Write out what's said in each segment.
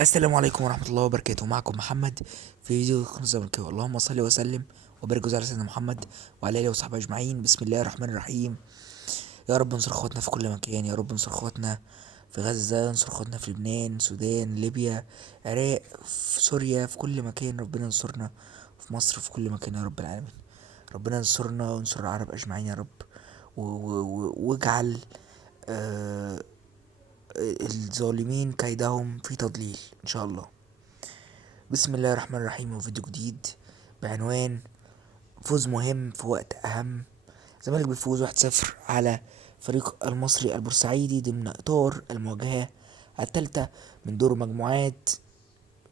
السلام عليكم ورحمة الله وبركاته. معكم محمد في فيديو قناة الزمالكاوي. اللهم صل وسلم وبارك وزد على سيدنا محمد وعلى آله وصحبه أجمعين. بسم الله الرحمن الرحيم. يا رب انصر اخواتنا في كل مكان، يا رب انصر اخواتنا في غزة، انصر اخواتنا في لبنان، سودان، ليبيا، عراق، في سوريا، في كل مكان. ربنا ينصرنا في مصر، في كل مكان يا رب العالمين. ربنا ينصرنا وينصر العرب أجمعين يا رب. واجعل آه الظالمين كيدهم في تضليل إن شاء الله. بسم الله الرحمن الرحيم. وفيديو جديد بعنوان فوز مهم في وقت أهم. الزمالك بيفوز 1-0 على فريق المصري البورسعيدي ضمن إطار المواجهة الثالثة من دور مجموعات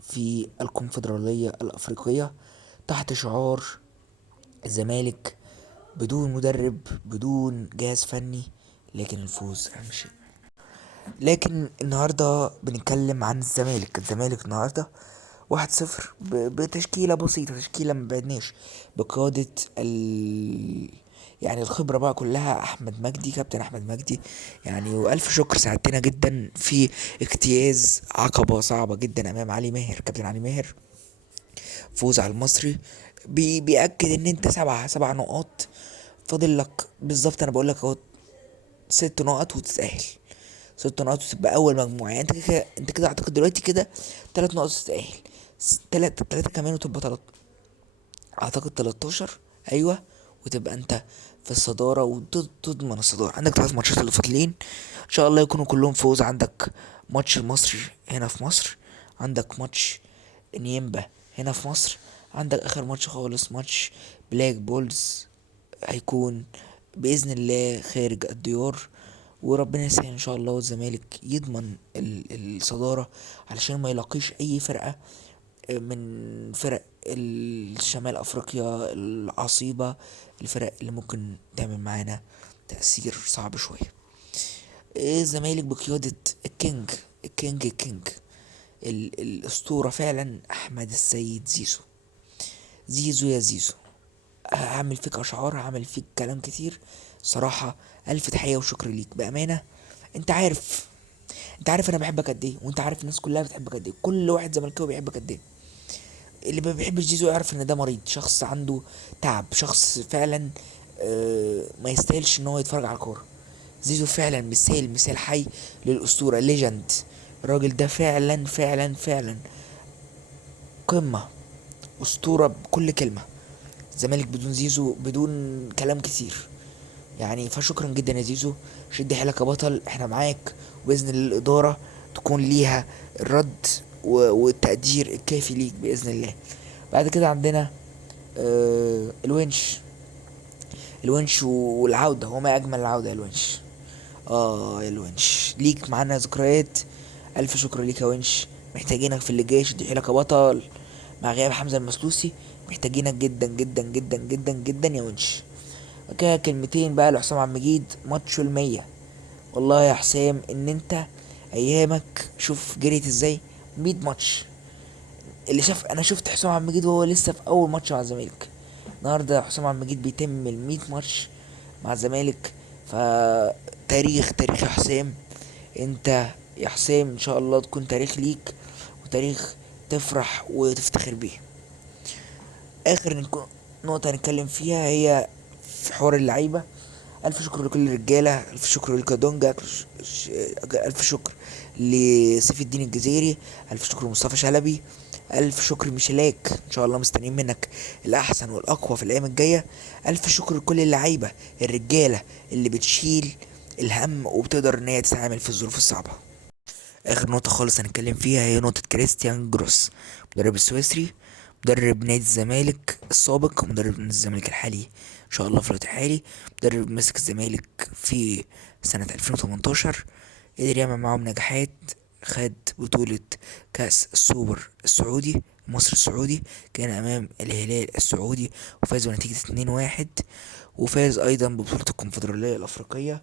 في الكونفدرالية الأفريقية، تحت شعار الزمالك بدون مدرب، بدون جهاز فني، لكن الفوز أهم شيء. لكن النهاردة بنتكلم عن الزمالك النهاردة 1-0 بتشكيلة بسيطة، تشكيلة مبعدناش بقيادة يعني الخبرة بقى كلها أحمد مجدي، كابتن أحمد مجدي. يعني وألف شكر، ساعدتنا جدا في اجتياز عقبة صعبة جدا أمام علي ماهر، كابتن علي ماهر. فوز على المصري بيأكد إن أنت سبع نقاط فاضل لك بالظبط. أنا بقول لك أهو 6 نقط وتتأهل، 6 نقط وتبقى اول مجموعة. يعني انت كده اعتقد دلوقتي كده 3 نقط وتتأهل، تلاتة كمان وتبقى اعتقد 13. ايوه، وتبقى انت في الصدارة وتضمن الصدارة. عندك 3 ماتشات اللي فاضلين ان شاء الله يكونوا كلهم فوز. عندك ماتش المصري هنا في مصر، عندك ماتش نيمبا هنا في مصر، عندك اخر ماتش خالص ماتش بلاك بولز، هيكون بإذن الله خارج الديار. وربنا يسهل ان شاء الله والزمالك يضمن الصدارة علشان ما يلاقيش اي فرقة من فرق الشمال افريقيا العصيبة، الفرق اللي ممكن تعمل معانا تأثير صعب شوية. الزمالك بقيادة الكينج الاسطورة فعلا احمد السيد زيزو. زيزو يا زيزو، هعمل فيك اشعار، هعمل فيك كلام كتير صراحة. الف تحية وشكر ليك بأمانة. انت عارف انت عارف انا بحبك قد ايه، وانت عارف الناس كلها بتحبك قد ايه، كل واحد زملكاوي بيحبك قد ايه. اللي ما بيحبش زيزو يعرف ان ده مريض، شخص عنده تعب، شخص فعلا ما يستاهلش ان هو يتفرج على الكوره. زيزو فعلا مثال حي للاسطوره، ليجند. الراجل ده فعلا فعلا فعلا قمه، اسطوره بكل كلمه. الزمالك بدون زيزو بدون كلام كتير. يعني فشكرا جدا يا زيزو، شد حيلك يا بطل، احنا معاك. وباذن الله الاداره تكون ليها الرد والتقدير الكافي ليك باذن الله. بعد كده عندنا الونش والعوده، وما اجمل العوده يا الونش. اه يا الونش، ليك معانا ذكريات. الف شكر ليك يا ونش، محتاجينك في اللي جاي، شد حيلك يا بطل. مع غياب حمزه المسلوسي محتاجينك جدا جدا جدا جدا جدا يا ونش. كده كلمتين بقى لحسام عبد المجيد، ماتش المية. والله يا حسام ان انت ايامك شوف جريت ازاي، 100 ماتش. اللي شاف، انا شفت حسام عبد المجيد وهو لسه في اول ماتش مع الزمالك. النهارده حسام عبد المجيد بيتم ال 100 ماتش مع الزمالك. ف تاريخ يا حسام. انت يا حسام ان شاء الله تكون تاريخ ليك، وتاريخ تفرح وتفتخر بيه. اخر نقطة هنتكلم فيها هي في حوار اللعيبة. الف شكر لكل الرجاله، الف شكر لكادونجا، الف شكر لسيف الدين الجزيري، الف شكر لمصطفى شلبي، الف شكر ميشيلاك. ان شاء الله مستنيين منك الاحسن والاقوى في الايام الجايه. الف شكر لكل اللعيبه الرجاله اللي بتشيل الهم وبتقدر ان هي تتعامل في الظروف الصعبه. اخر نقطة خالص هنتكلم فيها هي نقطة كريستيان جروس، مدرب السويسري، مدرب نادي الزمالك السابق ومدرب نادي الزمالك الحالي ان شاء الله في الوقت الحالي. مدرب مسك الزمالك في سنة 2018، قدر يعمل معاهم نجاحات. خد بطولة كأس السوبر السعودي، مصر السعودي، كان أمام الهلال السعودي وفاز بنتيجة 2-1. وفاز أيضا ببطولة الكونفدرالية الأفريقية.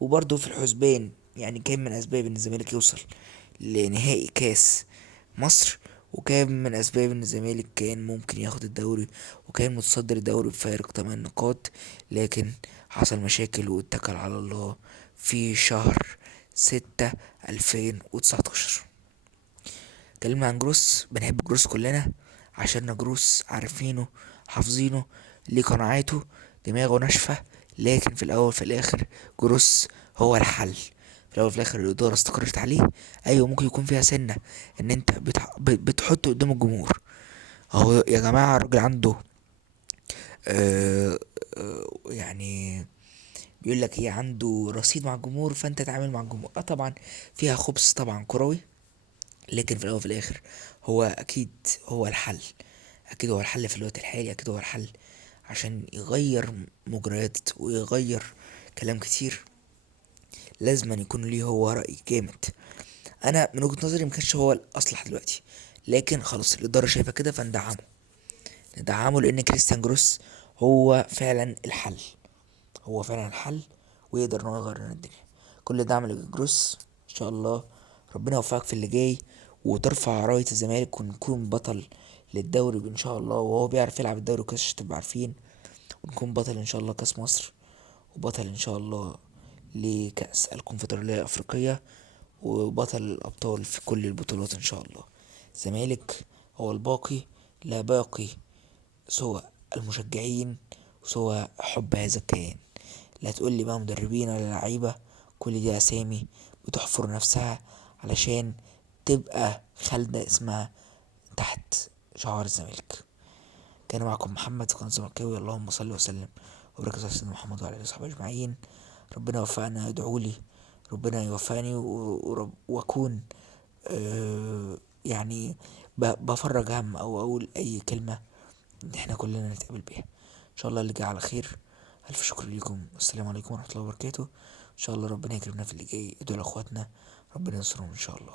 وبرضه في الحسبان يعني كان من أسباب إن الزمالك يوصل لنهائي كاس مصر، وكان من أسباب إن الزمالك كان ممكن ياخد الدوري، وكان متصدر الدوري بفارق 8 نقاط. لكن حصل مشاكل واتكل على الله في شهر 6 2019. اتكلمنا عن جروس، بنحب جروس كلنا عشان جروس عارفينه، حافظينه، ليه قناعاته، دماغه ناشفة، لكن في الاول في الاخر جروس هو الحل. في الاول في الاخر الاداره استقرت عليه. ايوه ممكن يكون فيها سنه ان انت بتحطه قدام الجمهور. اهو يا جماعه الراجل عنده آه يعني بيقول لك ايه، عنده رصيد مع الجمهور، فانت تعامل مع الجمهور. طبعا فيها خبث طبعا كروي، لكن في الاول وفي الاخر هو اكيد هو الحل. اكيد هو الحل في الوقت الحالي، اكيد هو الحل عشان يغير مجريات ويغير كلام كتير. لازم أن يكون ليه هو رأي جامد. انا من وجهة نظري مكانش هو الاصلح دلوقتي، لكن خلاص الاداره شايفه كده فندعمه. ندعمه لان كريستيان جروس هو فعلا الحل. هو فعلا الحل، ويقدر ان هو يغير لنا الدنيا. كل دعم لجروس ان شاء الله. ربنا يوفقك في اللي جاي، وترفع راية الزمالك ونكون بطل للدوري ان شاء الله. وهو بيعرف يلعب الدوري كويس عشان تبقى عارفين. ونكون بطل ان شاء الله كاس مصر، وبطل ان شاء الله لكأس الكونفدرالية الأفريقية، وبطل الأبطال في كل البطولات إن شاء الله. الزمالك هو الباقي، لا باقي سوى المشجعين وسوى حب هذا الكيان. لا تقول لي بقى مدربين ولا لعيبة، كل دي أسامي بتحفر نفسها علشان تبقى خالدة اسمها تحت شعار الزمالك. كان معكم محمد في قناة الزملكاوي. اللهم صل وسلم وبارك على سيدنا محمد وعلى آله وصحبه أجمعين. ربنا يوفقنا، ادعولي ربنا يوفقني واكون يعني بفرج هم او اقول اي كلمة ان احنا كلنا نتقابل بيها ان شاء الله اللي جاي على خير. الف شكر لكم، السلام عليكم ورحمة الله وبركاته. ان شاء الله ربنا يكرمنا في اللي جاي. ادعوا لاخواتنا ربنا ينصرهم ان شاء الله.